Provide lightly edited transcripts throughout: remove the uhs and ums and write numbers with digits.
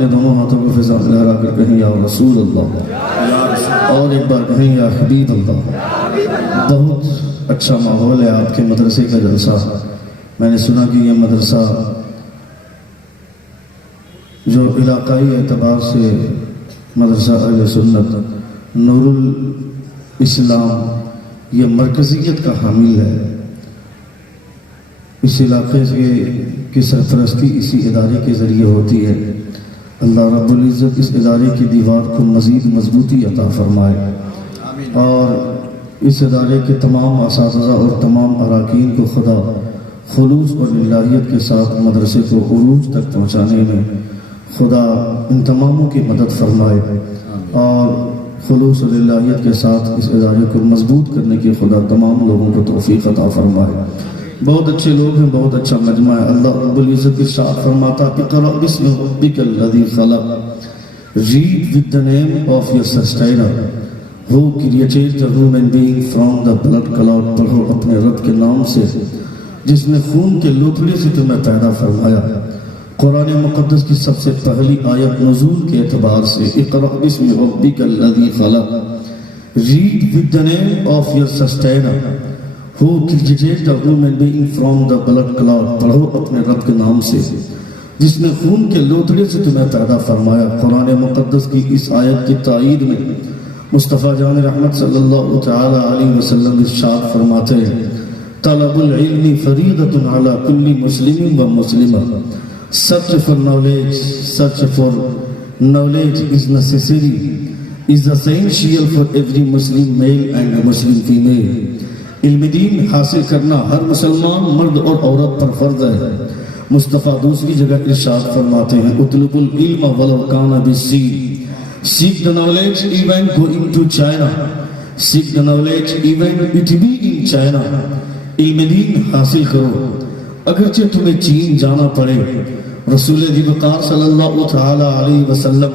اپنے دونوں ہاتھوں کو فضا میں لہرا کر کہیں یا رسول اللہ، اور ایک بار کہیں یا حبیب اللہ۔ بہت اچھا ماحول ہے آپ کے مدرسے کا جلسہ۔ میں نے سنا کہ یہ مدرسہ جو علاقائی اعتبار سے مدرسہ اہل سنت نور الاسلام یہ مرکزیت کا حامل ہے، اس علاقے کی سرپرستی اسی ادارے کے ذریعے ہوتی ہے۔ اللہ رب العزت اس ادارے کی دیوار کو مزید مضبوطی عطا فرمائے، اور اس ادارے کے تمام اساتذہ اور تمام اراکین کو خدا خلوص اور للہیت کے ساتھ مدرسے کو عروج تک پہنچانے میں خدا ان تماموں کی مدد فرمائے، اور خلوص اور للہیت کے ساتھ اس ادارے کو مضبوط کرنے کی خدا تمام لوگوں کو توفیق عطا فرمائے۔ بہت اچھے لوگ ہیں، بہت اچھا مجمع ہے۔ اللہ رب العزت ارشاد فرماتا اقرأ بسم ربک الذی خلق، read with the name of your sustainer who created the human being from the blood clot، پڑھو اپنے رب کے نام سے جس نے خون کے لوتھڑے سے تمہیں پیدا فرمایا۔ قرآن مقدس کی سب سے پہلی آیت نزول کے اعتبار سے اقرأ بسم ربک الذی خلق، read with the name of your sustainer who created the human being from the blood clot، پڑھو اپنے رب کے نام سے جس نے خون کے لوتھڑے سے تمہیں پیدا فرمایا۔ قرآن مقدس کی اس آیت کی تائید میں مصطفیٰ جان رحمت صلی اللہ تعالی علیہ وسلم ارشاد فرماتے ہیں طلب العلم فریضۃ علی کل مسلم و مسلمہ، search for knowledge is necessary, is essential for every Muslim male and Muslim female۔ علم دین حاصل کرنا ہر مسلمان مرد اور عورت پر فرض ہے۔ مصطفیٰ دوسری جگہ ارشاد فرماتے ہیں اطلب العلم ولو کان بالسین، seek the knowledge even going to China، seek the knowledge even it be in China۔ علم دین حاصل کرو اگرچہ تمہیں چین جانا پڑے۔ رسول دی وقار صلی اللہ تعالی علیہ وسلم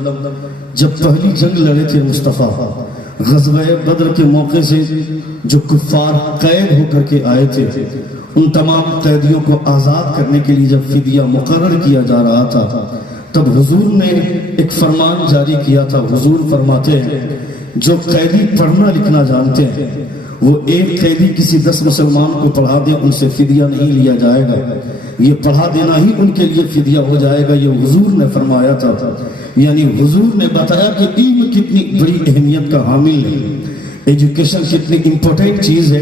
جب پہلی جنگ لڑے تھے مصطفیٰ، غزوہ بدر کے موقع سے جو کفار قید ہو کر کے آئے تھے ان تمام قیدیوں کو آزاد کرنے کے لیے جب فدیہ مقرر کیا جا رہا تھا تب حضور نے ایک فرمان جاری کیا تھا۔ حضور فرماتے ہیں جو قیدی پڑھنا لکھنا جانتے ہیں وہ ایک قیدی کسی 10 مسلمان کو پڑھا دے ان سے فدیہ نہیں لیا جائے گا، یہ پڑھا دینا ہی ان کے لیے فدیہ ہو جائے گا۔ یہ حضور نے فرمایا تھا، یعنی حضور نے بتایا کہ علم کتنی بڑی اہمیت کا حامل ہے، ایجوکیشن کتنی امپورٹنٹ چیز ہے۔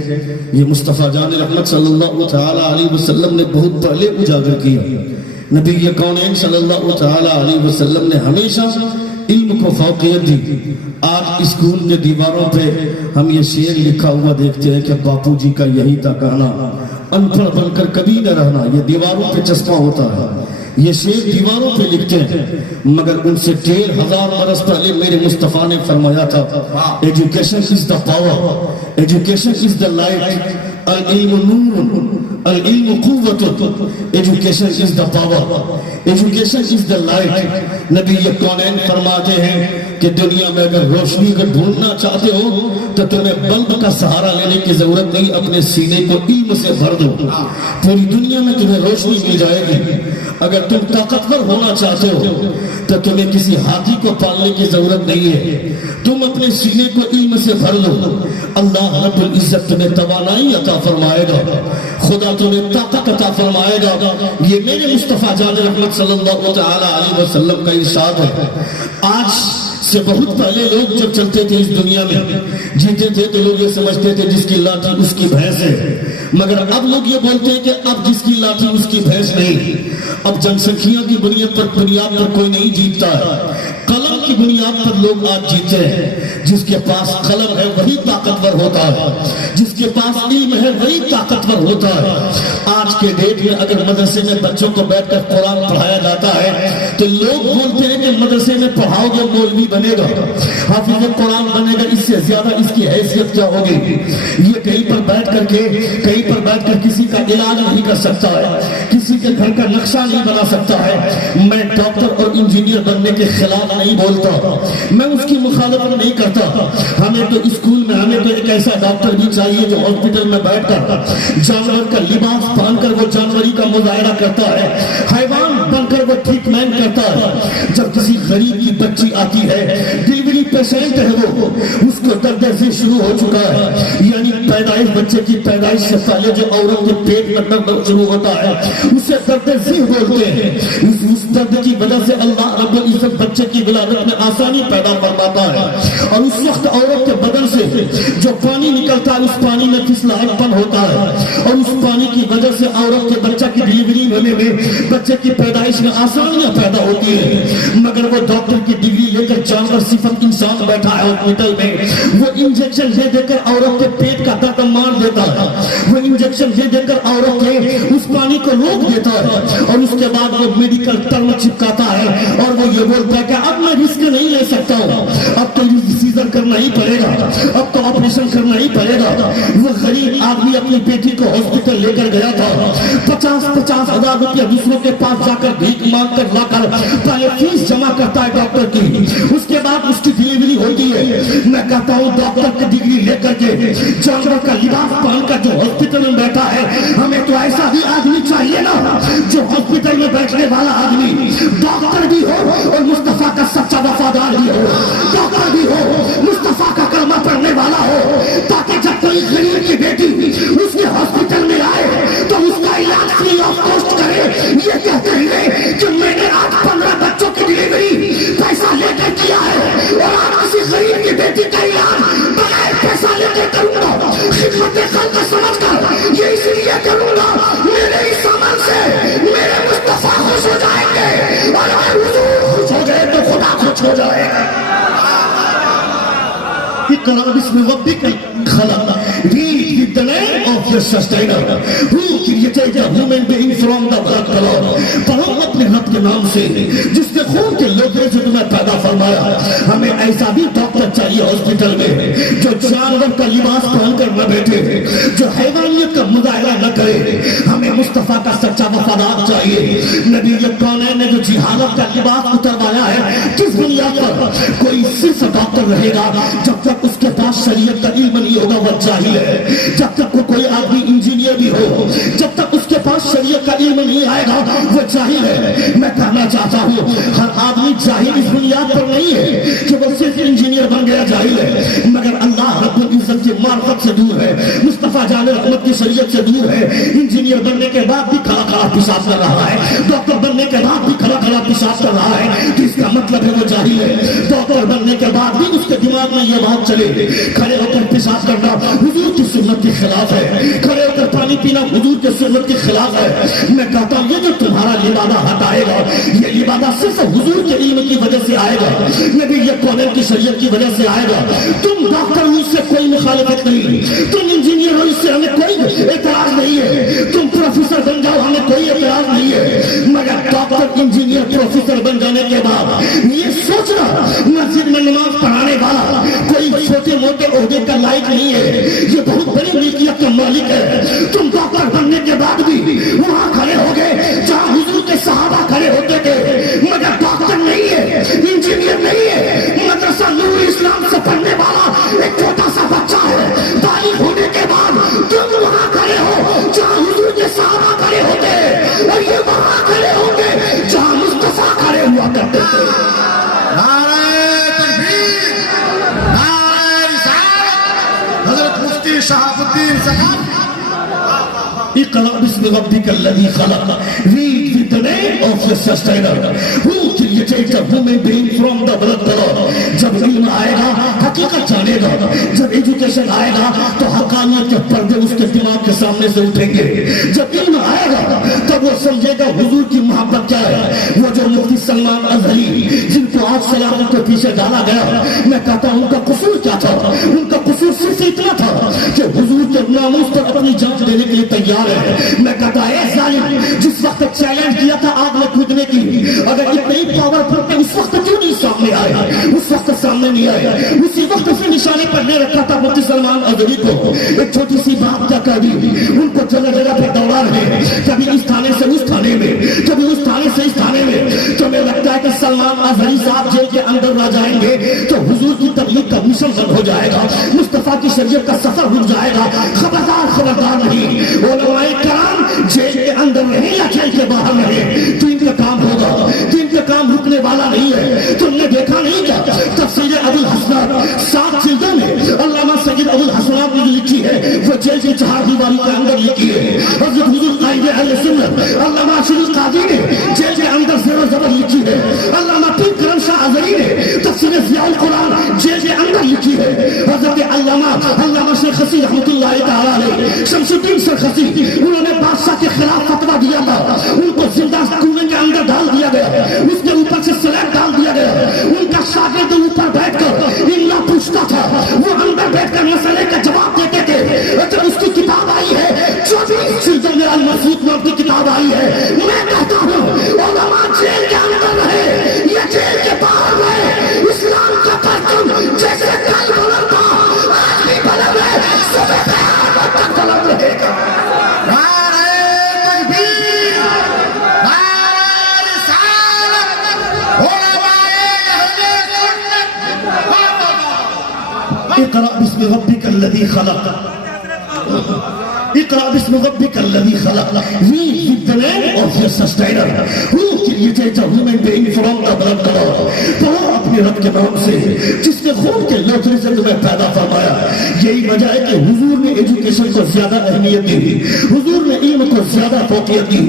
یہ مصطفیٰ جان رحمت صلی اللہ تعالی علیہ وسلم نے بہت پہلے اجاگر کیا۔ نبی کونین صلی اللہ تعالی علیہ وسلم نے ہمیشہ علم کو فوقیت دی۔ آج اسکول کے دیواروں پہ ہم یہ شعر لکھا ہوا دیکھتے ہیں کہ باپو جی کا یہی تھا کہنا ان پڑھ بن کر کبھی نہ رہنا، یہ دیواروں پہ چسپاں ہوتا ہے، یہ شعر دیواروں پہ لکھتے ہیں، مگر ان سے 1500 برس پہلے میرے مصطفیٰ نے فرمایا تھا education is the power, education is the light, العلم نور العلم قوت، education is the power, education is the light. نبی کونین فرماتے ہیں کہ دنیا میں اگر روشنی اگر ڈھونڈنا چاہتے ہو تو تمہیں بلب کا سہارا لینے کی ضرورت نہیں، اپنے سینے کو علم سے بھر دو، پوری دنیا میں تمہیں روشنی مل جائے گی۔ اگر تم طاقتور ہونا چاہتے ہو تو تمہیں کسی ہاتھی کو پالنے کی ضرورت نہیں ہے، تم اپنے سینے کو علم سے بھر لو، اللہ رب العزت تمہیں توانائی عطا فرمائے گا، خدا تمہیں طاقت عطا فرمائے گا۔ یہ میرے مصطفیٰ جان رحمت صلی اللہ تعالی علیہ وسلم کا ارشاد ہے۔ آج سے بہت پہلے لوگ جب چلتے تھے اس دنیا میں جیتے تھے تو لوگ یہ سمجھتے تھے جس کی لاٹھی اس کی بھینس ہے، مگر اب لوگ یہ بولتے ہیں کہ اب جس کی لاٹھی اس کی بھینس نہیں۔ اب جن سنکھیا کی بنیاد پر کوئی نہیں جیتتا ہے، قلم کی بنیاد پر لوگ آج جیتے ہیں۔ جس کے پاس قلم ہے وہی طاقتور ہوتا ہے، جس کے پاس علم ہے وہی طاقتور ہوتا ہے۔ آج کے ڈیٹ میں اگر مدرسے میں بچوں کو بیٹھ کر قرآن پڑھایا جاتا ہے تو لوگ بولتے ہیں کہ مدرسے میں پڑھاؤ گے مولوی بنے گا، حافظ قرآن بنے گا، اس سے زیادہ اس کی حیثیت کیا ہوگی؟ یہ کہیں پر بیٹھ کر کسی کا علاج نہیں کر سکتا ہے، کسی کے گھر کا نقشہ نہیں بنا سکتا ہے۔ میں ڈاکٹر اور انجینئر بننے کے خلاف نہیں بولتا، میں اس کی مخالفت نہیں کرتا۔ ہمیں تو اسکول میں ہمیں تو ایک ایسا ڈاکٹر بھی چاہیے جو ہاسپٹل میں بیٹھ کر جانور کا لباس پہن کر وہ جانوری کا مظاہرہ کرتا ہے، حیوان بن کر وہ ٹریٹمنٹ کرتا ہے جب کسی غریب کی بچی آتی ہے، ڈیلیوری پیشنٹ ہے وہ، اس کو درد سے شروع ہو چکا ہے، یعنی پیدائش، بچے کی پیدائش سے پہلے جو عورت کے پیٹ میں درد شروع ہوتا ہے اسے درد ذی بولتے ہیں۔ اس درد کی وجہ سے اللہ رب العزت بچے کی ولادت میں آسانی پیدا فرماتا ہے، اور اس وقت عورت کے بدن سے جو پانی نکلتا ہے اس پانی میں پھسلاہٹ پن ہوتا ہے، اور اس پانی کی وجہ سے عورت کے بچہ کی ڈیلیوری ہونے میں، بچے کی پیدائش میں آسانیاں پیدا ہوتی ہیں۔ مگر وہ ڈاکٹر کی ڈگری لے کر جانور صفت انسان بیٹھا ہے ہاسپٹل میں، وہ انجیکشن دے دے کر عورت کے پیٹ کا درد مار دیتا ہے، وہ انجیکشن دے دے کر عورت کے اس پانی کو روک دیتا ہے، اور اس کے بعد وہ میڈیکل ٹرم چپکاتا ہے اور وہ یہ بولتا ہے کہ اب میں رسک نہیں لے سکتا ہوں، اب تو سیزر کرنا ہی پڑے گا، اب تو آپریشن کرنا ہی پڑے گا۔ وہ غریب آدمی اپنی بیٹی کو ہاسپٹل لے کر گیا تھا، 50,000 روپیہ دوسروں کے پاس جا کر بھیک مانگ کر لا کر پہلے فیس جمع کرتا ہے ڈاکٹر کی، اس کے بعد اس کی ڈیلیوری ہوتی ہے۔ میں کہتا ہوں ڈاکٹر کی ڈگری لے کر کے جانور کا لباس پہن کر جو ہاسپٹل میں بیٹھا ہے، ہمیں تو ایسا بھی آدمی چاہیے نا جو ہاسپٹل میں بیٹھنے والا آدمی ڈاکٹر بھی ہو اور مصطفیٰ کا سچا وفادار بھی ہو، ڈاکٹر بھی ہو، مصطفیٰ کا کلمہ پڑھنے والا ہو، تاکہ جب کوئی غریب کی بیٹی اس کے ہاسپٹل میں آئے تو اس کا علاج فری آف کاسٹ کرے، یہ کہتے ہوئے کہ میں نے آج 15 بچوں کی ڈیلیوری پیسہ لے کر کیا ہے، اور آج کسی غریب کی بیٹی کا علاج بغیر پیسہ لے کے کروں گا، خدمت خلق سمجھ کر یہ اس لیے کروں گا میرے اس عمل سے میرے مصطفیٰ خوش ہو جائیں گے، اور اگر حضور خوش ہو گئے تو خدا خوش ہو جائے گا۔ اقرأ باسم ربك خلق، read with the name of your sustainer who created a human being from the blood clot۔ پڑھو اپنے رب کے نام سے جس نے خون کے لوگوں سے تمہیں پیدا فرمایا۔ ہمیں ایسا بھی ڈاکٹر چاہیے ہاسپٹل میں جو جانور کا لباس پہن کر نہ بیٹھے، جو حیوانیت کا مظاہرہ نہ کرے۔ ہمیں مصطفیٰ کا سچا وفادار چاہیے۔ نبی کونین نے جو جہالت کا لباس اتروایا ہے، کس بنیاد پر؟ کوئی صرف ڈاکٹر رہے گا جب تک اس کے پاس شریعت کا علم نہیں ہوگا وہ جاہل ہے، جب تک کوئی آدمی انجینئر بھی ہو جب تک اس کے پاس شریعت کا علم نہیں آئے گا وہ جاہل ہے۔ میں کہنا چاہتا ہوں ہر آدمی جاہل اس بنیاد پر نہیں ہے کہ وہ صرف انجینئر بن گیا جاہل ہے، مگر اللہ رب العزت کی معرفت سے دور ہے، مصطفیٰ جان رحمت کی شریعت سے دور ہے۔ انجینئر بننے کے بعد بھی کھڑا کھڑا پیشاب کر رہا ہے، ڈاکٹر بننے کے بعد بھی کھڑا کھڑا پیشاب کر رہا ہے، تو اس کا مطلب ہے وہ جاہل ہے۔ ڈاکٹر بننے کے بعد بھی اس کے دماغ میں یہ بات چلے کھڑے ہو کر پیشاب کرنا حضور کی سنت کے خلاف ہے، کھڑے ہو کر پانی پینا حضور کے سنت کے خلاف ہے۔ میں کہتا ہوں یہ جو تمہارا لبادہ ہٹائے گا، یہ لبادہ صرف حضور کے علم کی وجہ سے آئے گا، نبی یہ کونین کی شریعت کی وجہ سے آئے گا۔ تم ڈاکٹر ہو اس سے کوئی مخالفت نہیں، تم انجینئر ہو اس سے ہمیں کوئی اعتراض نہیں ہے، تم پروفیسر بن جاؤ ہمیں کوئی اعتراض نہیں ہے، مگر ڈاکٹر انجینئر پروفیسر بن جانے کے بعد یہ سوچنا مسجد میں نماز پڑھانے والا کوئی چھوٹے موٹے عہدے کا لائق نہیں ہے، یہ بہت بڑی ملکیت کا مالک ہے۔ تم ڈاکٹر بننے کے بعد بھی وہاں کھڑے ہو گئے جہاں حضور کے صحابہ کھڑے ہوتے تھے، مگر ڈاکٹر نہیں ہے، انجینئر نہیں ہے، مدرسہ نور اسلام سے پڑھنے والا ایک چھوٹا سا بچہ ہے، بالغ ہونے کے بعد تم وہاں کھڑے ہو جہاں حضور کے صحابہ کھڑے ہوتے ہیں، اور یہ وہاں کھڑے ہوں گے جہاں مصطفیٰ کھڑے ہوا کرتے تھے۔ شہاب الدین صاحب اقرأ باسم ربك الذي خلق، read with the name of your sustainer who created a human being from the blood clot۔ جب علم آئے گا حقیقت جانے گا، جب ایجوکیشن آئے گا تو حقانیت کے پردے اس کے دماغ کے سامنے سے اٹھیں گے، جب علم آئے گا تب وہ سمجھے گا حضور کی محبت کیا ہے۔ وہ جو مفتی سلمان اظہری جن کو آج سلامت کے پیچھے ڈالا گیا، میں کہتا ہوں ان کا قصور کیا تھا؟ ان کا قصور صرف اتنا تھا کہ حضور کے ناموس پر اپنی جان دینے کے لیے تیار ہے۔ میں کہتا اے ظالم، جس وقت چیلنج کیا تھا آگ میں کودنے کی، اگر اتنی پاورفل تھے اس وقت کیوں نہیں سامنے آئے؟ اس وقت سامنے نہیں آئے، اسی وقت سے نشانے پر لے رکھا تھا مفتی سلمان اظہری کو۔ ایک چھوٹی سی بات کیا کہہ دی، ان کو جگہ جگہ پہ دوڑا رہے، کبھی اس تھانے سے اس تھانے میں، کبھی اس تھانے سے اس تھانے میں۔ تو میں لگتا ہے کہ سلمان اظہری صاحب جیل کے اندر نہ جائیں گے تو حضور کی تبلیغ کا مشن بند ہو جائے گا، مصطفیٰ کی شریعت کا سفر رک جائے گا۔ خبردار خبردار نہیں، علماء کرام جیل کے اندر رہیں یا جیل کے باہر رہیں تو ان کا کام ہوگا ہوگا، دین کا کام رکنے والا نہیں ہے۔ تم نے دیکھا نہیں کیا تفسیر ابو الحسنات 7 جلدوں میں علامہ سید ابو الحسنات نے جو لکھی ہے وہ جیل کی 4 دیواری کے اندر لکھی ہے۔ حضرت حضور قائد اہل سنت علامہ اشرف القادری نے جیل کے اندر زیر و زبر لکھی ہے۔ علامہ پیر کرم شاہ ازہری نے تفسیر ضیاء القرآن جیل کے اندر لکھی ہے۔ حضرت علامہ شیخ خسی رحمۃ اللہ تعالی علیہ شمس الدین سرخسی انہوں نے بادشاہ کے خلاف فتویٰ دیا تھا، ان کو زندہ کنویں کے اندر ڈال دیا گیا، اس کے اوپر سے سلیب ڈال دیا گیا، ان کا شاگرد اوپر بیٹھ کر املا پوچھتا تھا، وہ اندر بیٹھ کر مسئلے کا جواب دیتے تھے۔ جب اس کی کتاب آئی ہے 24 جلدوں میں المسعود نام کی کتاب آئی ہے، میں کہتا ہوں علماء جیل کے اندر رہے یا جیل کے باہر رہے، اسلام کا پرچم جیسے کل بلند تھا آج بھی بلند ہے، صبح قیامت تک بلند رہے گا۔ اقرأ باسم ربك الذي خلق، اقرأ باسم ربك الذي خلق، read with the name of your sustainer who created a human being from the blood clot۔ پڑھو اپنے رب کے نام سے جس نے خون کے لوتھڑے سے تمہیں پیدا فرمایا۔ یہی وجہ ہے کہ حضور نے ایجوکیشن کو زیادہ اہمیت دی، حضور نے علم کو زیادہ فوقیت دی۔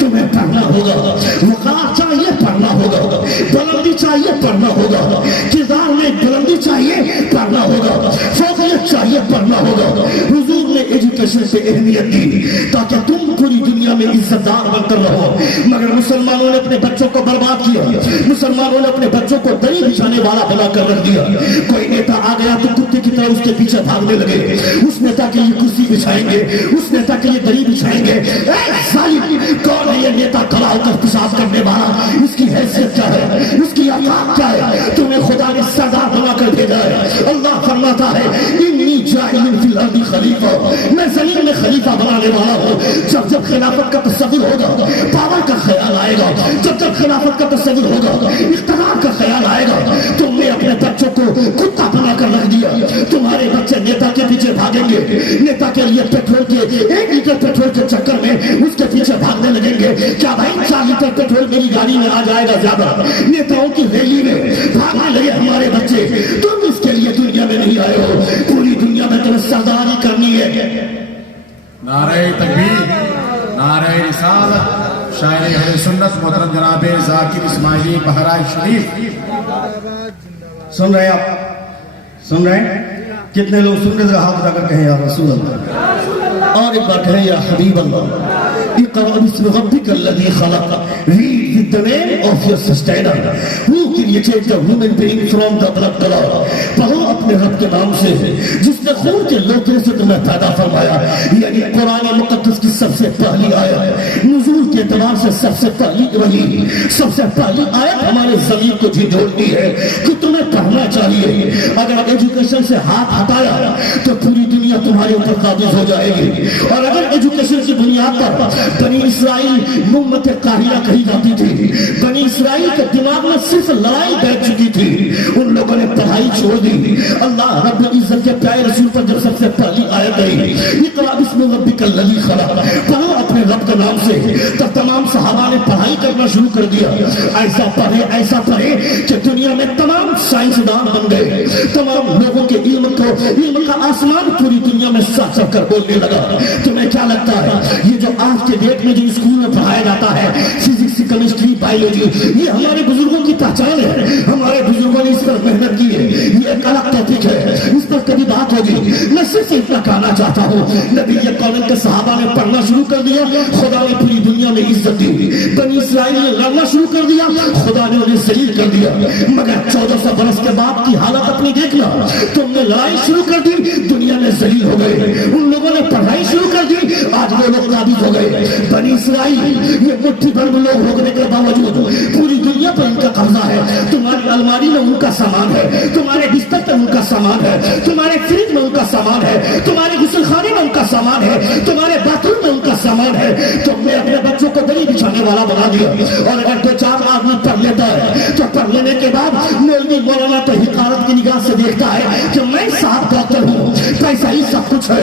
تمہیں پڑھنا ہوگا، وقار چاہیے پڑھنا ہوگا، بلندی چاہیے پڑھنا ہوگا، کردار میں بلندی چاہیے پڑھنا ہوگا، فوقیت چاہیے پڑھنا ہوگا۔ حضور نے ایجوکیشن سے اہمیت دی تاکہ تم پوری دنیا میں عزت دار بن کر رہو، مگر مسلمانوں نے اپنے بچوں کو برباد کیا، مسلمانوں نے اپنے بچوں کو دری بچھانے والا بنا کر رکھ دیا۔ کوئی نیتا آ گیا تو کتے کی طرح اس کے پیچھے بھاگنے لگے، اس نیتا کے لیے کرسی بچھائیں گے، اس نیتا کے لیے دری بچھائیں گے۔ اے ظالم، کون ہے یہ نیتا کھڑا ہو کر پیشاب کرنے والا؟ اس کی حیثیت کیا ہے؟ اس کی اوقات کیا ہے؟ تمہیں خدا نے سردار بنا کر بھیجا ہے۔ اللہ فرماتا ہے انی جاعل فی الارض خلیفہ، میں زمین میں خلیفہ بنانے والا ہوں۔ جب جب خلافت کا تصور ہوگا پاور کا خیال آئے گا، جب جب خلافت کا تصور ہوگا اقتدار کا خیال آئے گا۔ تم نے اپنے بچوں کو کتا بنا کر رکھ دیا، تمہارے بچے نیتا کے پیچھے بھاگیں گے، نیتا کے لیے پیٹرول کے 1 لیٹر پیٹرول کے چکر میں اس کے پیچھے بھاگنے لگیں گے۔ کیا بھائی 4 لیٹر پیٹرول میری گاڑی میں آ جائے گا زیادہ؟ نیتاؤں کی ریلی میں بھاگنے لگے ہمارے بچے۔ تم اس کے لیے دنیا میں نہیں آئے ہو، پوری دنیا میں تمہیں سرداری کرنی ہے۔ نعرہ تکبیر، نعرہ رسالت، شاعر اہل سنت محترم جناب ذاکر اسماعیلی بہرائچ شریف۔ سن رہے ہیں آپ؟ سن رہے ہیں؟ کتنے لوگ سن رہے ہیں؟ ہاتھ اٹھا کر کہیں یا رسول اللہ، اور ایک بار کہیں یا حبیب اللہ۔ اقرأ باسم ربک الذی خلق، read with the name of your sustainer who created the human being from the blood clot۔ پڑھو اپنے رب کے نام سے جس نے خون کے لوتھڑے سے تمہیں پیدا فرمایا۔ یعنی قرآن مقدس کی سب سے پہلی آیت، نزول کے اعتبار سے سب سے پہلی وحی، سب سے پہلی آیت ہمارے زمین کو جھنجھوڑتی ہے کہ تمہیں پڑھنا چاہیے۔ اگر ایجوکیشن سے ہاتھ ہٹایا تو پوری دنیا تمہارے اوپر قابض ہو جائے گی، اور اگر ایجوکیشن کی بنیاد پر بنی اسرائیل امت قاہرہ کہی جاتی تھی، بنی اسرائیل کے دماغ میں صرف لڑائی بیٹھ چکی تھی، ان لوگوں نے پڑھائی چھوڑ دی۔ اللہ رب العزت کے پیارے رسول پر جب سب سے پہلی آیت آئی اقرأ باسم ربک الذی خلق، پڑھو اپنے رب کے نام سے، تب تمام صحابہ نے پڑھائی کرنا شروع کر دیا۔ ایسا پڑھے کہ دنیا میں تمام سائنسدان بن گئے، تمام لوگوں کے علم کا آسمان پوری دنیا میں ساتھ چڑھ کر بولنے لگا۔ تمہیں کیا لگتا ہے یہ جو آج کے ڈیٹ میں جو اسکول میں پڑھایا جاتا ہے فزکس، کیمسٹری، بایولوجی، یہ ہمارے بزرگوں کی پہچان ہے، ہمارے بزرگوں نے اس پر محنت کی ہے، یہ ایک الگ ٹاپک ہے، اس پر کبھی بات ہوگی۔ میں صرف اتنا کہنا چاہتا ہوں نبی قوم کے صحابہ نے پڑھنا شروع کر دیا، خدا نے پوری دنیا میں عزت دی۔ بنی اسرائیل نے لڑنا شروع کر دیا، خدا نے انہیں ذلیل کر دیا۔ مگر 1400 برس کے بعد کی حالت اپنی دیکھنا، تم نے لڑائی شروع کر دی، دنیا میں ذلیل ہو گئے۔ ان لوگوں نے پڑھائی شروع کر دی، آج وہ لوگ قابض ہو گئے۔ بنی اسرائیل یہ مٹھی بھر میں لوگ ہونے کے باوجود پوری دنیا پر ان کا قبضہ ہے۔ تمہاری الماری میں ان کا سامان ہے، تمہارے بستر پر ان کا سامان ہے، تمہارے فریج میں ان کا سامان ہے، تمہارے غسل خانے میں ان کا سامان ہے، تمہارے باتھ روم میں ان کا سامان ہے۔ تم نے اپنے بچوں کو دری بچھانے والا بنا دیا، اور اگر 2-4 آدمی پڑھ لیتا ہے تو پڑھ لینے کے بعد مولوی مولانا تو حقارت کی نگاہ سے دیکھتا ہے کہ میں صاحب ڈاکٹر ہوں، پیسہ ہی سب کچھ ہے،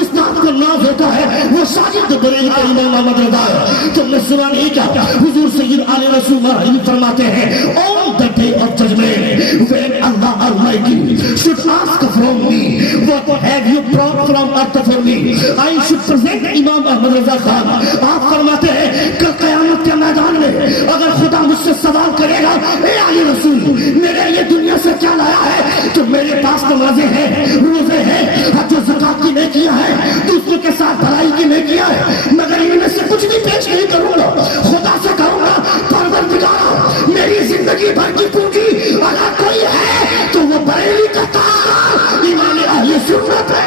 استاد کو ناز ہوتا ہے وہ شاگرد بریلوی کا امام احمد رضا ہے. تم نے سنا نہیں کیا حضور سید علیہ رسول اللہ فرماتے ہیں on the day of judgment when Allah Almighty should ask from me what have you brought from earth for me, I should present امام احمد رضا خان. آپ فرماتے ہیں کہ قیامت کے میدان میں اگر خدا مجھ سے سوال کرے گا اے علی رسول میرے لیے دنیا سے کیا لایا ہے, تو میرے پاس نمازیں ہیں, روزے ہیں, حج و زکات کی نیکیاں ہیں, دوسروں کے ساتھ بھلائی کی نیکیاں ہیں, مگر ان میں سے کچھ بھی پیش نہیں کروں گا. خدا سے کہوں گا پروردگار میری زندگی بھر کی پونجی اگر کوئی ہے تو وہ بریلوی کا تاجدار امام اہل سنت ہے.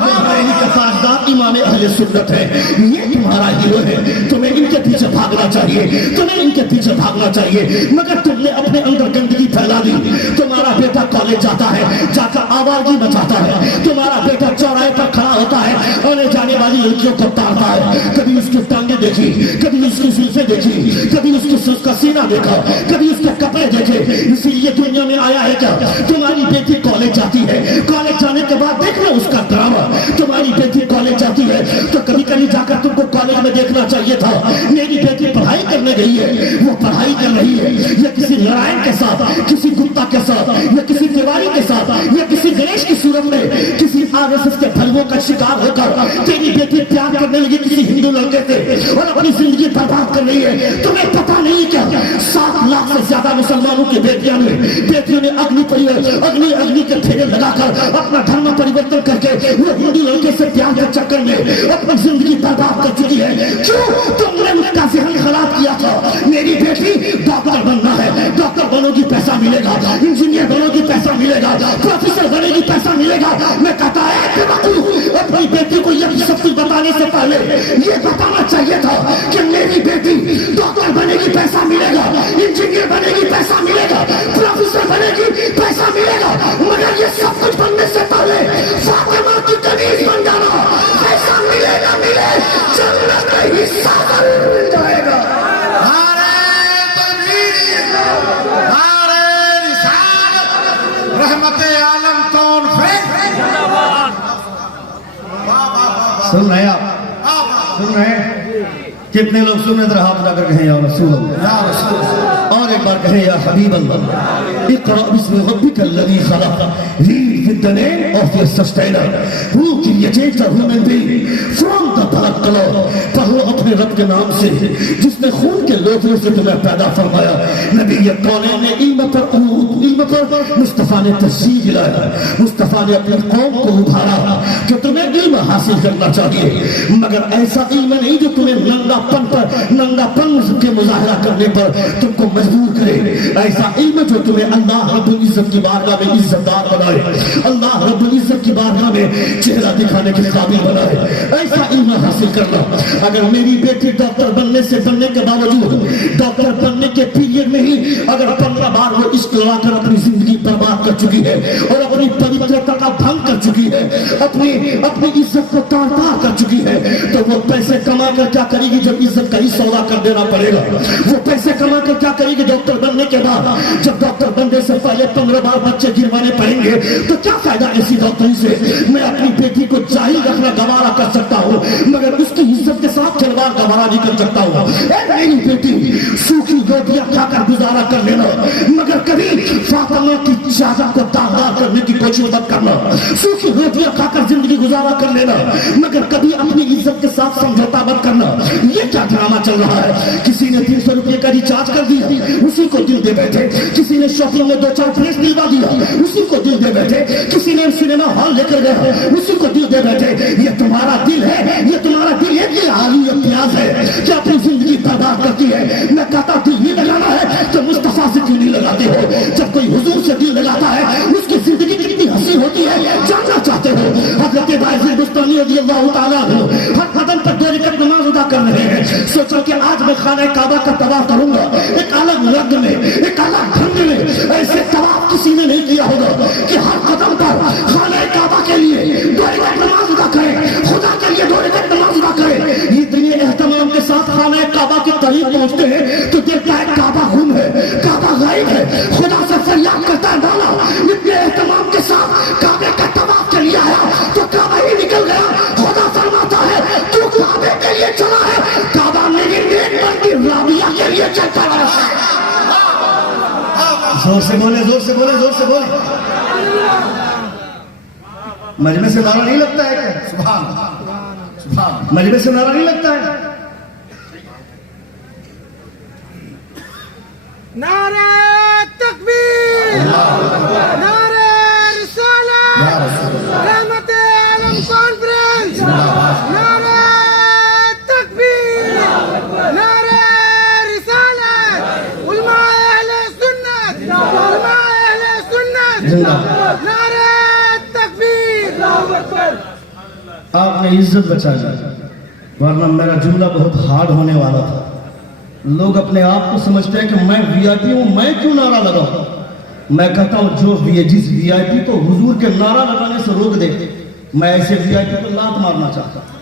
بریلوی کا تاجدار امام اہل سنت ہے. یہ تمہارا ہیرو ہے, تمہیں ان کے پیچھے بھاگنا چاہیے, تمہیں ان کے پیچھے بھاگنا چاہیے, مگر تم نے اپنے اندر گندگی پھیلا دی. تمہارا بیٹا کالج جاتا ہے, جا کر آوارگی مچاتا ہے. تمہارا بیٹا چوراہے پر کھڑا ہوتا ہے, آنے جانے والی لڑکیوں کو تارتا ہے. کبھی اس کی ٹانگیں دیکھی, کبھی اس کی زلفیں دیکھی, کبھی اس کا سینہ دیکھا, کبھی اس کے کپڑے دیکھے. اسی لیے دنیا میں آیا ہے کیا تمہاری بیٹی کالج جاتی ہے, کالج جانے کے بعد دیکھنا اس کا ڈرامہ. تمہاری بیٹی کالج جاتی ہے تو کبھی کبھی جا کر تم کو کالج میں دیکھنا چاہیے تھا میری بیٹی پڑھائی کرنے گئی ہے, وہ پڑھائی کر رہی ہے یا کسی نارائن کے ساتھ, کسی گپتا کے ساتھ, یا کسی تیواری کے ساتھ, یا کسی گنیش کی صورت میں کسی RSS کے بھلووں کا شکار ہو کر تیری بیٹی پیار کرنے لگی کسی ہندو لڑکے سے اور اپنی زندگی برباد کر رہی ہے. تمہیں پتا نہیں کیا 7 لاکھ سے زیادہ مسلمانوں کی بیٹیوں نے اگنی کے پھیرے لگا کر اپنا دھرم پریورتن کر کے وہ ہندو لڑکے سے پیار کے چکر میں اپنی زندگی برباد کر چکی ہے. کیوں تم نے ان کا ذہن خراب کیا تھا. میری بیٹی ڈاکٹر بننا ہے, ڈاکٹر بنو گی پیسہ ملے گا, انجینئر بنو گی پیسہ ملے گا, پروفیسر بنے گی پیسہ ملے گا. میں کہتا ہے اپنی بیٹی کو یہ سب کچھ بتانے سے پہلے یہ بتانا چاہیے تھا کہ میری بیٹی ڈاکٹر بنے گی پیسہ ملے گا, انجینئر بنے گی پیسہ ملے گا, پروفیسر بنے گی پیسہ ملے گا, مگر یہ سب کچھ بننے سے پہلے فاطمہ کی کنیز بن جانا. پیسہ ملے نہ ملے جنت کا حصہ ضرور مل جائے گا. رحمت عالم کانفرنس. سن رہے آپ, سن رہے ہیں کتنے لوگ سن رہے ہاتھ اٹھا کر کہیں یا رسول اللہ, اور ایک بار کہیں یا حبیب اللہ. اقرأ بسم ربک الذی خلق. Read with the name of your sustainer who created the human being from the blood clot. پڑھو اپنے رب کے نام سے جس نے خون کے لوتھڑے سے تمہیں پیدا فرمایا. نبی کونین نے علم پر مصطفیٰ نے تشریح دلایا, مصطفیٰ نے اپنی قوم کو ابھارا کہ تمہیں علم حاصل کرنا چاہیے, مگر ایسا علم نہیں جو تمہیں ننگا پن کے مظاہرہ کرنے پر تم کو مجبور کرے. ایسا علم جو تمہیں اللہ رب العزت کی بارگاہ میں عزت دار بنائے, اللہ رب العزت کی بارگاہ میں چہرہ دکھانے کے قابل بنائے. ایسا علم حاصل کرنا. اگر میری بیٹی ڈاکٹر بننے کے باوجود ڈاکٹر بننے کے پیریڈ میں ہی اگر 15 بار وہ عشق لڑا کر اپنی زندگی برباد کر چکی ہے اور اپنی پوترتا کا بھنگ کر چکی ہے, اپنی عزت کو تار کر چکی ہے, تو وہ پیسے کما کر کیا کرے گی جب عزت کا ہی سودا کر دینا پڑے گا. وہ پیسے کما کر کیا کرے گی ڈاکٹر بننے کے بعد جب ڈاکٹر بننے سے پہلے 15 بار بچے گروانے پڑیں گے, تو کیا فائدہ ایسی ڈاکٹری سے. میں اپنی بیٹی کو جاہل رکھنا گوارا کر سکتا ہوں مگر اس کی عزت کے ساتھ کھلواڑ گوارا نہیں کر سکتا ہوں. اے میری بیٹی سوکھی روٹیاں کھا کر گزارا کر لینا, مگر کبھی فاطمہ کی چادر کو داغدار کرنے کی کوشش مت کرنا. سوکھی روٹیاں کھا کر زندگی گزارا کر لینا, مگر کبھی اپنی عزت کے ساتھ سمجھوتا مت کرنا. یہ کیا ڈرامہ چل رہا ہے. کسی نے 300 روپے کا ریچارج کر دیا, اسی کو دل دے بیٹھے. کسی نے شاپنگ میں 2-4 ڈریس دلوا دیا, اسی کو دل دے بیٹھے. کسی نے سنیما ہال لے کر گیا, اسی کو دل دے بیٹھے. یہ تمہارا دل ہے, یہ تمہارا دل ہے, یہ عالی امتیاز ہے کہ اپنی زندگی برباد کرتی ہے. میں کہتا دل نہیں لگانا ہے تو مصطفیٰ سے کیوں نہیں لگاتے ہو. جب کوئی حضور سے دل لگاتا ہے اس کی زندگی کتنی ہنسی ہوتی ہے جاننا چاہتے ہو. حضرت باعث بستانی رضی اللہ تعالیٰ ہر قدم پر 2 رکعت نماز ادا کر رہے ہیں. سوچا کہ آج میں خانہ کعبہ کا طواف کروں گا, ایک الگ رنگ میں, ایک الگ ڈھنگ میں. ایسے طواف کسی نے نہیں کیا ہوگا کہ ہر قدم پر خانہ کعبہ کے لیے 2 رکعت نماز ادا کرے, خدا کے لیے 2 رکعت نماز ادا کرے. یہ اتنے اہتمام کے ساتھ خانہ کعبہ کے قریب پہنچتے ہیں تو دیکھتا ہے کعبہ گم ہے, کعبہ غائب ہے. خدا سے فریاد کرتا ہے مولا اتنے اہتمام کے زور سے بولے، زور سے بولے، زور سے بولے. مجمع سے نعرہ نہیں لگتا ہے کیا؟ سبحان اللہ، سبحان اللہ. مجمع سے نعرہ نہیں لگتا ہے؟ نعرہ تکبیر، نعرہ رسالت، رحمت عالم کانفرنس، نعرہ تکبیر، نعرہ رسالت، علماء اہل سنت، علماء اہل سنت، نعرہ تکبیر. آپ نے عزت بچا لی، ورنہ میرا جملہ بہت ہارڈ ہونے والا تھا. لوگ اپنے آپ کو سمجھتے ہیں کہ میں وی آئی پی ہوں، میں کیوں نعرہ لگاؤں؟ میں کہتا ہوں جو جس وی آئی پی کو حضور کے نعرہ لگانے سے روک دے، میں ایسے وی آئی پی کو لات مارنا چاہتا ہوں.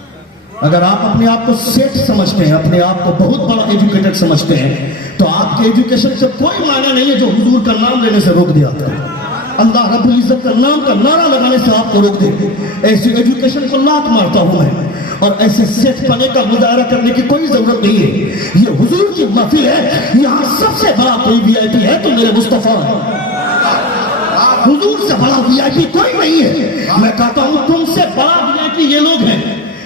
اگر آپ اپنے آپ کو سیٹ سمجھتے ہیں، اپنے آپ کو بہت بڑا ایجوکیٹڈ سمجھتے ہیں، تو آپ کے ایجوکیشن سے کوئی معنی نہیں ہے جو حضور کا نام لینے سے روک دیا تھا. اللہ رب العزت کا نام کا نعرہ لگانے سے آپ کو روک دے. ایسی ایجوکیشن کو لات مارتا ہوں میں، اور ایسے سیٹ پنے کا مظاہرہ کرنے کی کوئی ضرورت نہیں ہے. یہ حضور کی محفل ہے، یہاں سب سے بڑا کوئی وی آئی پی ہے تو میرے مصطفیٰ ہے. حضور سے بڑا وی آئی پی کوئی نہیں ہے. میں کہتا ہوں تم سے بڑا وی آئی پی یہ لوگ ہیں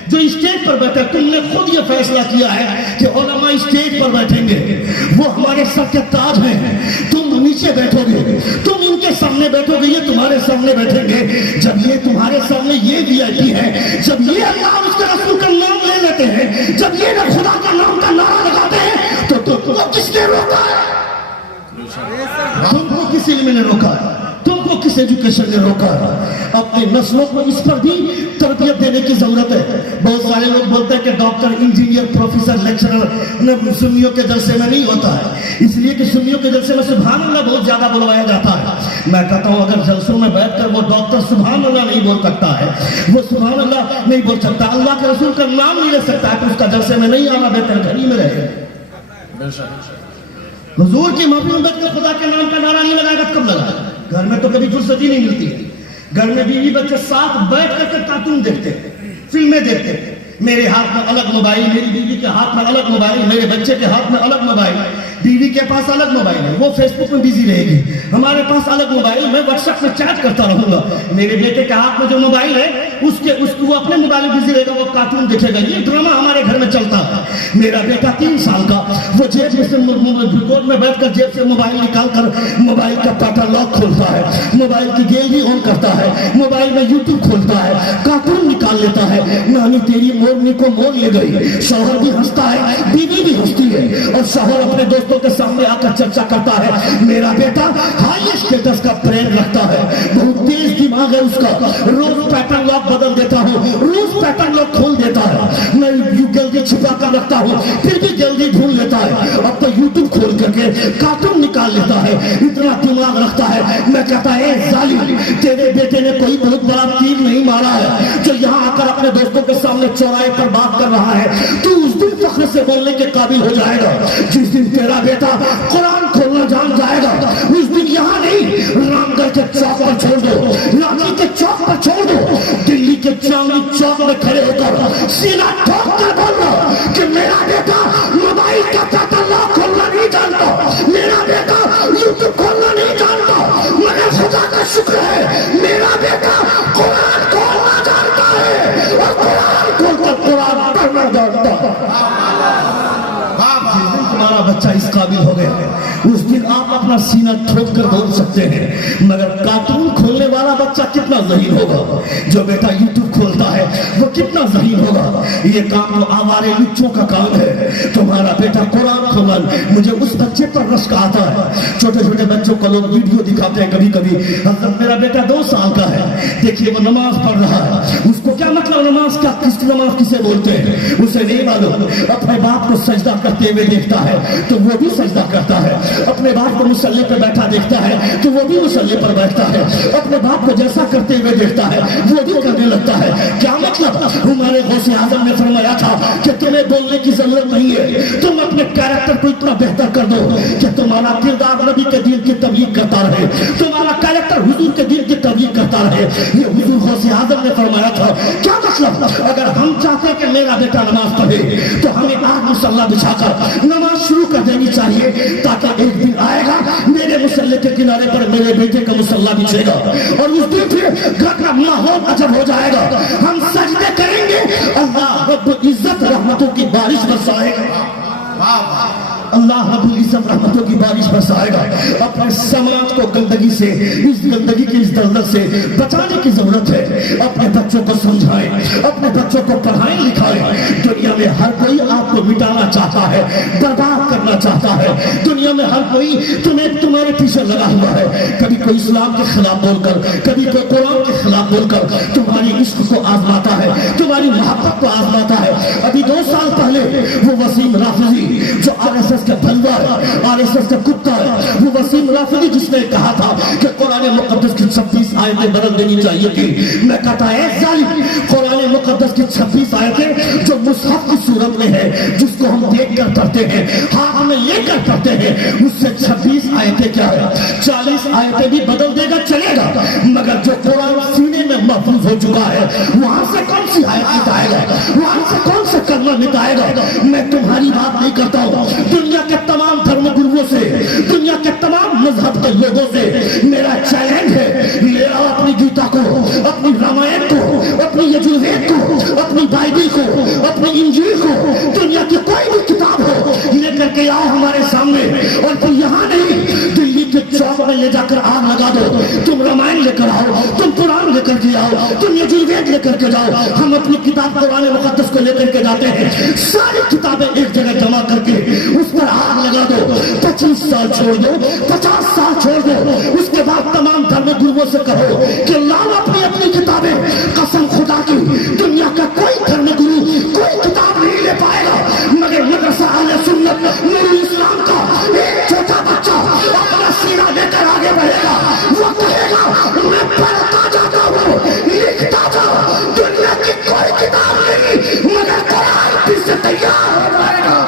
جو اسٹیج پر بیٹھے. تم نے خود یہ فیصلہ کیا ہے کہ علماء اسٹیج پر بیٹھیں گے، وہ ہمارے سر کے تاج ہیں. تم نیچے بیٹھو گے، تم ان کے سامنے بیٹھو گے، یہ تمہارے سامنے بیٹھیں گے. جب یہ تمہارے سامنے یہ وی آئی پی ہے، جب یہ اللہ اور اس کے رسول کا نام لے لیتے ہیں، جب یہ نہ خدا کا نام کا نعرہ لگاتے ہیں، تو تم کو کس نے روکا ہے؟ تم کو کس علم نے روکا ہے؟ تم کو کس ایجوکیشن نے روکا ہے؟ اپنے نسلوں کو اس پر بھی تربیت دینے کی ضرورت ہے. بہت سارے لوگ بولتے ہیں کہ ڈاکٹر، انجینئر، پروفیسر، لیکچرر سنیوں کے جلسے میں نہیں ہوتا ہے، اس لیے کہ سنیوں کے جلسے میں سبحان اللہ بہت زیادہ بلوایا جاتا ہے. میں کہتا ہوں اگر جلسوں میں بیٹھ کر وہ ڈاکٹر سبحان اللہ نہیں بول سکتا ہے، وہ سبحان اللہ نہیں بول سکتا، اللہ کے رسول کا نام نہیں لے سکتا ہے، تو اس کا جلسے میں نہیں آنا بہتر گھر ہی میں رہے. حضور کی محفل میں بیٹھ کر خدا کے نام کا نعرہ نہیں لگائے گا، کب لگائے؟ گھر میں تو کبھی فرصت ہی نہیں ملتی ہے. گھر میں بیوی بچے ساتھ بیٹھ کر کارٹون دیکھتے ہیں، فلمیں دیکھتے ہیں. میرے ہاتھ میں الگ موبائل، میری بیوی کے ہاتھ میں الگ موبائل، میرے بچے کے ہاتھ میں الگ موبائل. بیوی کے پاس الگ موبائل ہے، وہ فیس بک میں بیزی رہے گی. ہمارے پاس الگ موبائل، میں واٹس ایپ میں چیٹ کرتا رہوں گا. میرے بیٹے کے ہاتھ میں جو موبائل ہے وہ اپنے موبائل میں بیزی رہے گا، وہ کارٹون دیکھے گا. یہ ڈرامہ ہمارے گھر میں چلتا ہے. میرا بیٹا 3 سال کا، وہ جیب میں سے ریکارڈ میں بیٹھ کر جیب سے موبائل نکال کر موبائل کا پاٹا لاک کھولتا ہے، موبائل کی گیلری آن کرتا ہے، موبائل میں یوٹیوب کھولتا ہے، کارٹون نکال لیتا ہے. نانی تیری مورنی کو مور لے گئی. شوہر بھی ہنستا ہے، بیوی بھی ہنستی ہے، اور شوہر اپنے دوستوں کے سامنے آ کر چرچا کرتا ہے. میرا بیٹا ہائی اسٹیٹس کا برین رکھتا ہے، بہت تیز دماغ ہے اس کا. روز پیٹرن لاک بدل دیتا ہوں، روز پیٹرن لاک کھول دیتا ہے. میں گیلری چھپا کر رکھتا ہوں، پھر بھی گیلری ڈھونڈ لیتا ہے. اب تو یوٹیوب کھول کر کے کارٹون نکال لیتا ہے. اتنا دماغ رکھتا ہے. میں کہتا ہے اے ظالم، تیرے بیٹے نے کوئی بہت بڑا تیر نہیں مارا ہے جو یہاں آ کر اپنے دوستوں کے سامنے چوراہے پر بات کر رہا ہے. تو اس دن فخر سے بولنے کے قابل ہو جائے گا جس دن تیرا بیٹا قرآن کھولنا جان جائے گا. اس دن یہاں نہیں، رام گڑھ کے چوک پر چھوڑ دو، رانچی کے چوک پر چھوڑ دو، دلی کے چاندنی چوک میں کھڑے ہو کر سینہ ٹھوک کر بولو کہ میرا بیٹا موبائل کا پاٹا لاک کھولنا نہیں جانتا، میرا بیٹا یوٹیوب کھولنا نہیں جانتا، مگر خدا کا شکر ہے میرا بیٹا قرآن کھولنا جانتا ہے اور قرآن کھول کر قرآن پڑھنا جانتا ہے. جس دن تمہارا بچہ اس قابل ہو گیا اس دن آپ اپنا سینہ ٹھوک کر بول سکتے ہیں. مگر کارٹون کھولنے والا بچہ کتنا ذہین ہوگا، جو بیٹا یوٹیوب کھولتا ہے وہ کتنا ذہین ہوگا. یہ کام تو آوارے لچوں کا کام ہے. تمہارا بیٹا قرآن کھولا، مجھے اس بچے پر رشک آتا ہے. چھوٹے چھوٹے بچوں کو لوگ ویڈیو دکھاتے ہیں کبھی کبھی. حضرت میرا بیٹا 2 سال کا ہے، دیکھیے وہ نماز پڑھ رہا ہے. اس کو کیا مطلب نماز کا، کس نماز کسے بولتے ہیں اسے نہیں معلوم. اپنے باپ کو سجدہ کرتے ہوئے دیکھتا ہے تو وہ بھی سجدہ کرتا ہے. اپنے باپ کو مصلی پہ بیٹھا دیکھتا ہے تو وہ بھی مصلی پر بیٹھتا ہے. اپنے باپ کو جیسا کرتے ہوئے دیکھتا ہے وہ بھی کرنے لگتا ہے. کیا مطلب؟ ہمارے غوث اعظم نے فرمایا تھا کہ تمہیں بولنے کی ضرورت نہیں ہے، تم اپنے کیریکٹر کو اتنا بہتر کر دو کہ تمہارا کردار نبی کے دین کی تبلیغ کرتا رہے، تمہارا کیریکٹر تر حضور کے دین کی تبلیغ کرتا رہے. یہ حضور غوث اعظم نے فرمایا تھا. کیا مطلب؟ اگر ہم چاہتے ہیں کہ میرا بیٹا نماز پڑھے تو ہمیں آج مصلی بچھا کر نماز شروع کر دینی چاہیے, تاکہ ایک دن آئے گا میرے مصلی کے کنارے پر میرے بیٹے کا مصلی بچھے گا, اور اس دن پھر گھر کا ماحول عجب ہو جائے گا. ہم سجدے کریں گے, اللہ رب العزت رحمتوں کی بارش برسائے گا. اللہ رب العزت رحمتوں کی بارش برسائے گا. اپنے سماج کو گندگی سے, اس گندگی کی اس دلدل سے بچانے کی ضرورت ہے. اپنے بچوں کو سمجھائیں, اپنے بچوں کو پڑھائیں لکھائیں. دنیا میں ہر کوئی آپ کو مٹانا چاہتا ہے, برباد کرنا چاہتا ہے. دنیا میں ہر کوئی تمہارے پیچھے لگا ہوا ہے. کبھی کوئی اسلام کے خلاف بول کر, کبھی کوئی قرآن کے خلاف بول کر تمہاری عشق کو آزماتا ہے, تمہاری محبت کو آزماتا ہے. ابھی 2 سال پہلے وہ وسیم رافضی جو RSS کا بھلوا ہے, RSS کا کتا ہے, وہ وسیم رافضی جس نے کہا تھا کہ قرآن مقدس کی 26 آیتیں بدل دینی چاہیے تھی. میں کہتا ہے ظالم, قرآن مقدس کی 26 آیتیں جو مصحف کی صورت میں ہے, جس کو ہم دیکھ کر پڑھتے ہیں, ہاتھ میں لے کر پڑھتے ہیں, اس سے 26 آیتیں کیا ہے, 40 آیتیں بھی بدل دے گا چلے گا, مگر جو قرآن سینے میں محفوظ ہو چکا ہے وہاں سے کون سی آیت مٹائے گا, وہاں سے کون سے کلمہ مٹائے گا. میں تمہاری بات نہیں کرتا ہوں, دنیا کے تمام دھرم گروؤں سے, دنیا کے تمام مذہب کے لوگوں سے میرا چیلنج ہے, لے آؤ اپنی گیتا کو, اپنی رامائن کو, اپنی یجوروید کو, اپنی بائبل کو, اپنی انجیل کو, دنیا کی کوئی بھی کتاب ہو لے کر کے آؤ ہمارے سامنے. اور پھر یہاں نہیں, دلی کے چوک میں لے جا کر آگ لگا دو. تم رامائن لے کر آؤ, تم قرآن لے کر کے آؤ, تم یجوروید لے کر کے جاؤ. ہم اپنی کتاب قرآن مقدس کو لے کر کے جاتے ہیں, ساری کتابیں ایک جگہ جمع کر کے اس پر آگ لگا دو. 25 سال چھوڑ دو, 50 سال چھوڑ دو, اس کے بعد تمام دھرم گروؤں سے کہو کہ لاؤ اپنی اپنی کتابیں. قسم خدا کی دنیا کا کوئی دھرم گرو کوئی کتاب نہیں لے پائے گا, مگر مدرسہ اہل سنت نور اسلام کا ایک چھوٹا بچہ اپنا سینہ لے کر آگے بڑھے گا. وہ کہے گا میں پڑھتا جاتا ہوں, لکھتا جاؤں, دنیا کی کوئی کتاب نہیں مگر قرآن پھر سے تیار ہو جائے گا.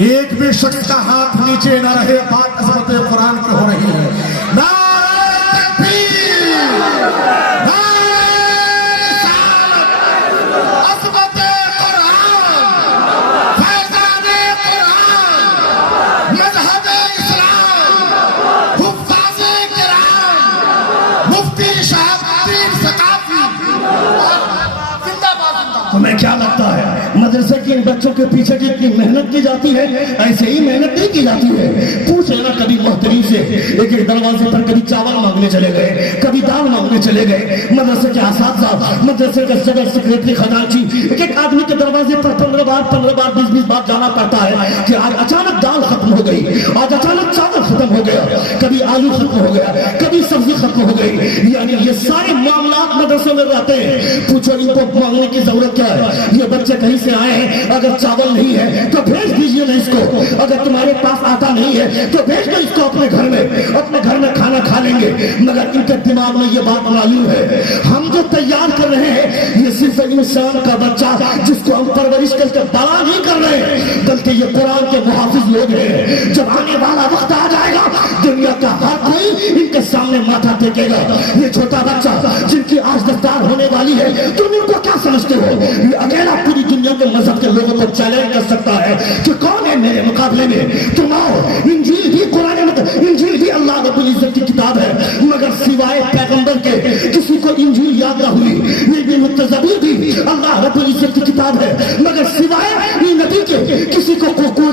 ایک بھی شخص کا ہاتھ نیچے نہ رہے, بات عظمت قرآن کی ہو رہی ہے. نعرہ تکبیر, نعرہ رسالت, عظمت قرآن, فیضان قرآن, مذہب اسلام, حفاظ کرام, مفتی شہاب الدین ثقافی. تمہیں کیا لگتا ہے مدرسے کے ان بچوں کے پیچھے جتنی محنت کی جاتی ہے ایسے ہی محنت نہیں کی جاتی ہے؟ پوچھ لینا کبھی محترم سے, ایک ایک دروازے پر کبھی چاول مانگنے چلے گئے, کبھی دال مانگنے چلے گئے. مدرسے کے اساتذہ, مدرسے کا صدر, سیکریٹری, خزانچی, ایک ایک آدمی کے دروازے پر 15 بار 20 بار جانا پڑتا ہے کہ آج اچانک دال ختم ہو گئی, آج اچانک چاول ختم ہو گیا, کبھی آلو ختم ہو گیا, کبھی سبزی ختم ہو گئی. یعنی یہ سارے معاملات مدرسوں میں رہتے ہیں. پوچھو ان کو مانگنے کی ضرورت کیا ہے؟ یہ بچے کہیں سے آئے ہیں, اگر چاول نہیں ہے تو بھیج دیجئے نا اس کو, اگر تمہارے پاس آتا نہیں ہے تو بھیج دو اس کو اپنے گھر میں کھانا کھا لیں گے. مگر ان کے دماغ میں یہ بات معلوم ہے, ہم جو تیار کر رہے ہیں یہ صرف انسان کا بچہ جس کو ہم پرورش کر کے بڑا نہیں کر رہے ہیں, بلکہ یہ قرآن کے محافظ لوگ ہیں. جب آنے والا وقت آ جائے گا دنیا کا ہر کوئی ان کے سامنے ماتھا ٹیکے گا. یہ چھوٹا بچہ جن کی آج دستار ہونے والی ہے, تم ان کو کیا سمجھتے ہو؟ یہ اکیلا پوری دنیا کے مذہب کے لوگوں کو چیلنج کر سکتا ہے کہ کون ہے میرے مقابلے میں. تم آؤ, انجیل بھی قرآن, انجیل بھی اللہ رب العزت کی کتاب ہے, مگر سوائے پیغمبر کے کسی کو انجیل یاد نہ ہوئی. یہ بھی متزبور بھی اللہ رب العزت کی کتاب ہے, مگر سوائے نبی کے کسی کو کوئی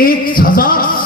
1000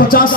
50